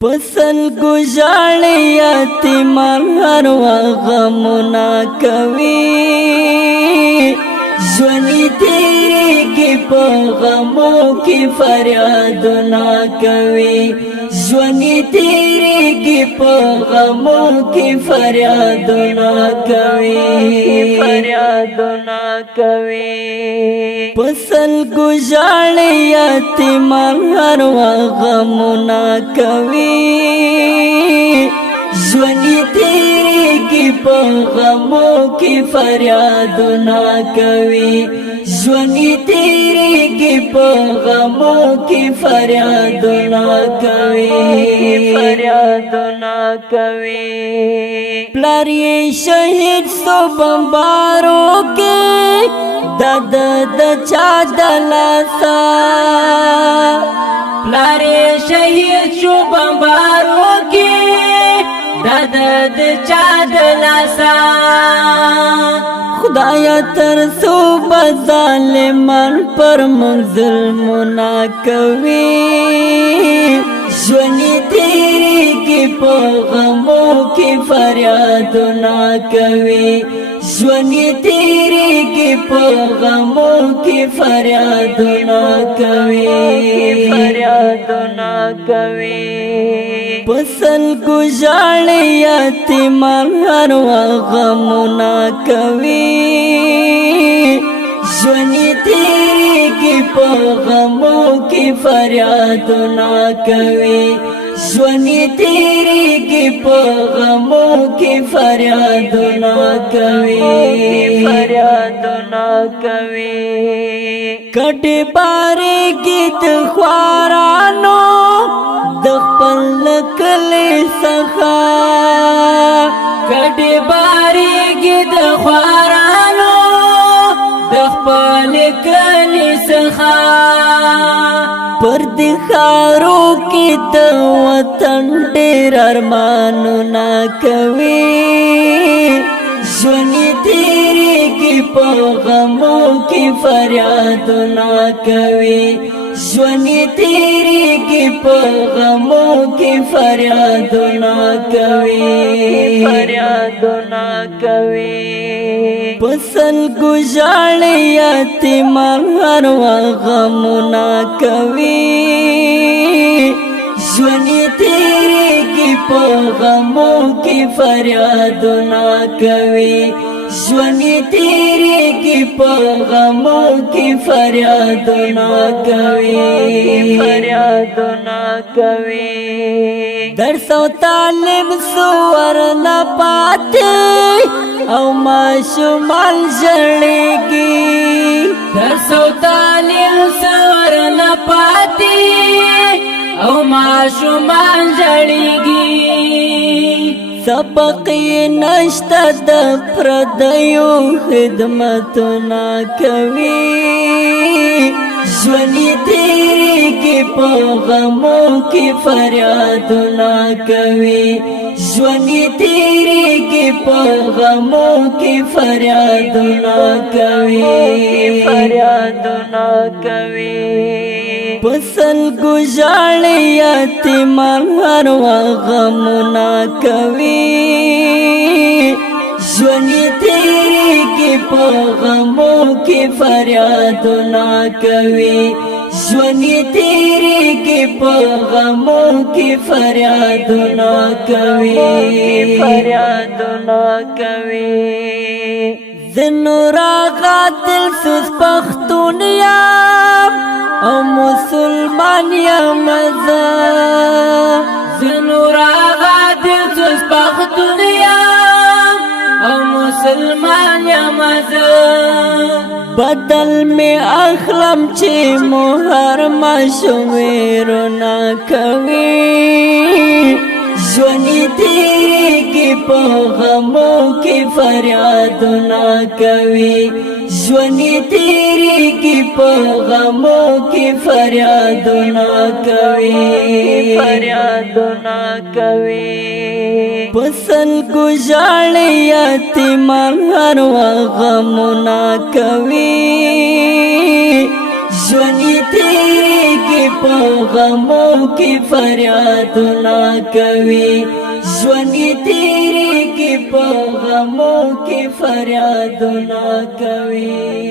پسل گجاړی یتیمان هر غمونه کوي ژوندی تیریږي په غمو کې فریادونه کوي ژوندی تیریږي په غمو کې فریادونه کوي پسل گجاړی یتیمان هر غمونه کوي ژوندی تیریږي په غمو کې فریادونه کوي ژوندی تیریږي په غمو کې فریادونه کوي پلار یې شهید سو بمبارو کې د چا د لاسه پلار یې شهید شو بمبارو کې د چا د لاسه خدایا تر څو به ظالمان پر موږ ظلمونه کوي ژوندی تیریږي په غمو کې فریادونه کوي ژوندی تیریږي په غمو کې فریادونه کوي پسل گجاړی یتیمان هر غمونه کوي ژوندی تیریږي په غمو کې فریادونه کوي ژوندی تیریږي په غمو کې فریادونه کوي کټې بارېږي د خوارانو د خپل کلي څخه کټې بارېږي د خوارانو د خپل کلي څخه پر دې ښارو کې د وطن ډېر ارمانونه کوي ژوندی تیریږي په غمو کې فریادونه کوي ژوندی تیریږي په غمو کې فریادونه کوي پسل گجاړی یتیمان هر غمونه کوي ژوندی تیریږي په غمو کې فریادونه کوي ژوندی تیریږي په غمو کې فریادونه کوي درس او تعلیم سور نه پاتې او ماشومان ژړېږي درس او تعلیم سور نه پاتې او ماشومان ژړېږي سبق یې نشته د پردیو خدمتونه کوي ژوندی تیریږي په غمو کې فریادونه کوي ژوندی تیریږي په غمو کې فریادونه کوي پسل گجاړی یتیمان هر غمونه کوي ژوندی تیریږي په غمو کې فریادونه کوي ژوندی تیریږي په غمو کې فریادونه کوي ځینو راغاتل سوس پښتون یم او مسلمان یم زه ځینو راغاتل سوس پښتون یم او مسلمان یم زه بدل می اخلم چې مهر مشویرونه کوي ژوندی تیریږي په غمو کې فریادونه کوي ژوندی تیریږي په غمو کې فریادونه کوي پسل گجاړی یتیمان هر غمونه کوي ژوندی تیریږي په غمو کې فریادونه کوي ژوند تیریږي په غمو کې فریادونه کوي